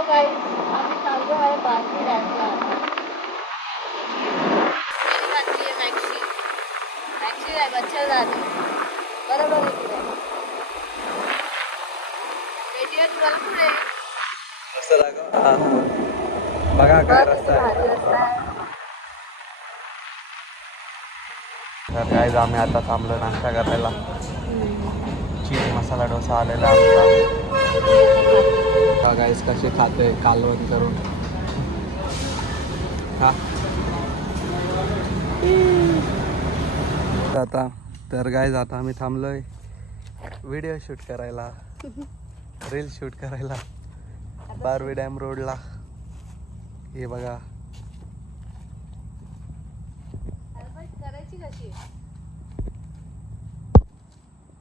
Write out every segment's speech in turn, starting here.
आम्ही चाललो आहे बारकी डॅमला. मॅक्सी आहे बच्चल झाली बरोबर आहे की नाही. भेटूया तुम्हाला पुढे. बघा काय रस्ता आहे. भारी रस्ता आहे. तर काय आम्ही आता थांबलो नाश्ता करायला. चीज मसाला डोसा आलेला आमचा. गाईस कसे खाते कालवण करून. हा आता तर गाईज आता आम्ही थांबलोय व्हिडिओ शूट करायला, रील शूट करायला बारवी डॅम रोडला. हे बघा करायची कशी,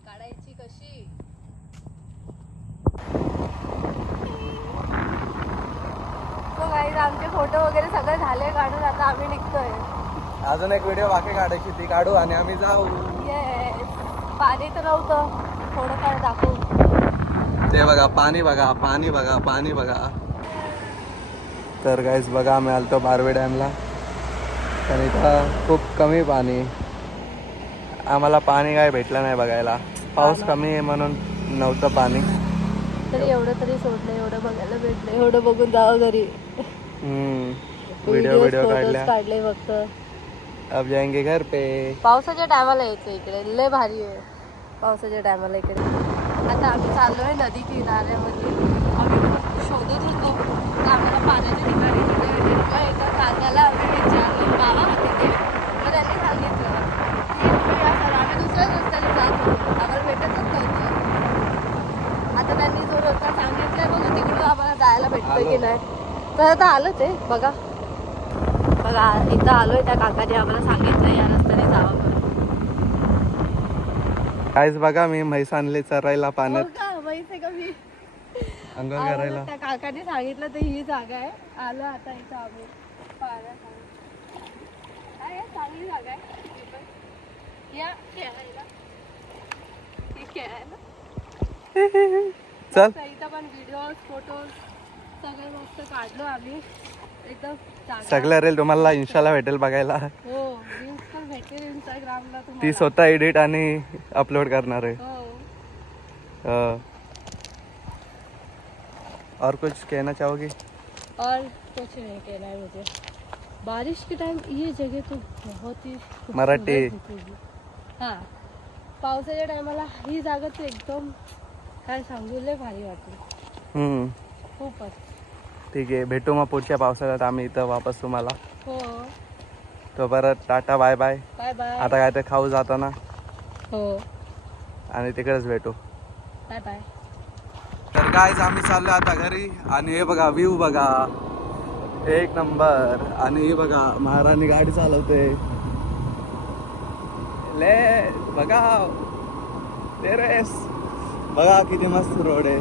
काढायची कशी. तो गाईज आमचे फोटो वगैरे सगळे झाले काढून. आता आम्ही निघतोय. अजून एक व्हिडिओ बाकी काढायची, ती काढू आणि आम्ही जाऊ. येस. पाणी तर नव्हतं, थोडंफार दाखवू. ते बघा पाणी, बघा पाणी, बघा पाणी बघा. तर गाईज बघा आम्ही आलतो बारवे डॅमला. पण इथं खूप कमी पाणी. आम्हाला पाणी काय भेटलं नाही बघायला. पाऊस कमी आहे म्हणून नव्हतं पाणी. तरी एवढं तरी सोडलं, एवढं बघायला भेटलं. एवढं बघून जावं घरी. व्हिडिओ काढले फक्त. अब जाएंगे घर पे. पावसाच्या टायमाला यायचं इकडे, लय भारी आहे पावसाच्या टायमाला इकडे. आता आम्ही चाललोय नदी किनाऱ्यामध्ये. आम्ही शोधत होतो तर आम्हाला पाण्याच्या ठिकाणी तिथे एका काकाला आम्ही विचारलं, बाबा होते ते. मग त्यांनी सांगितलं की तुम्ही असं, आम्ही दुसऱ्याच रस्त्याने जात होतो, आम्हाला भेटतच नव्हतं. आता त्यांनी जो रस्ता सांगितलाय बघा तिकडून आम्हाला जायला भेटतोय की नाही. तर आता आलोच आहे बघा. बघा इथं आलोय, त्या काकाने आम्हाला सांगितलं या रस्त्याने जावं म्हणून. काहीच बघा मी म्हैस आणली चरायला पाण्यात, म्हैस आहे का मी अंघोळ करायला. त्या काकाने सांगितलं तर ही जागा आहे. आलो आता इथं आम्ही पाण्यात. काय आहे, चांगली जागा आहे. या खेळायला, ही खेळायला. चल इथं पण व्हिडिओ फोटो सगळे मस्त काढलो आम्ही. एकदम सगळं रील तुम्हाला इंस्टाला भेटेल बघायला. हो, रील्स पण भेटेल इंस्टाग्रामला तुम्हाला. ती स्वतः एडिट आणि अपलोड करणार आहे. हो. और कुछ कहना चाहोगे? और कुछ नहीं कहना है मुझे. बारिश के टाइम ये जगह तो बहुत ही मराठी. हां, पावसाच्या टायमाला ही जागा तर एकदम काय सांगू, लय भारी वाटते खूपच. ठीक आहे, भेटू मग पुढच्या पावसाळ्यात आम्ही इथं वापस तुम्हाला. हो, तो परत tata bye bye. Bye bye. आता काय ते खाऊ जाताना. हो, आणि तिकडेच भेटू. Bye bye. तर गाईज आम्ही चाललो आता घरी. आणि हे बघा व्ह्यू बघा, एक नंबर. आणि हे बघा महाराणी गाडी चालवते. ले बघा टेरेस, बघा किती मस्त रोड आहे.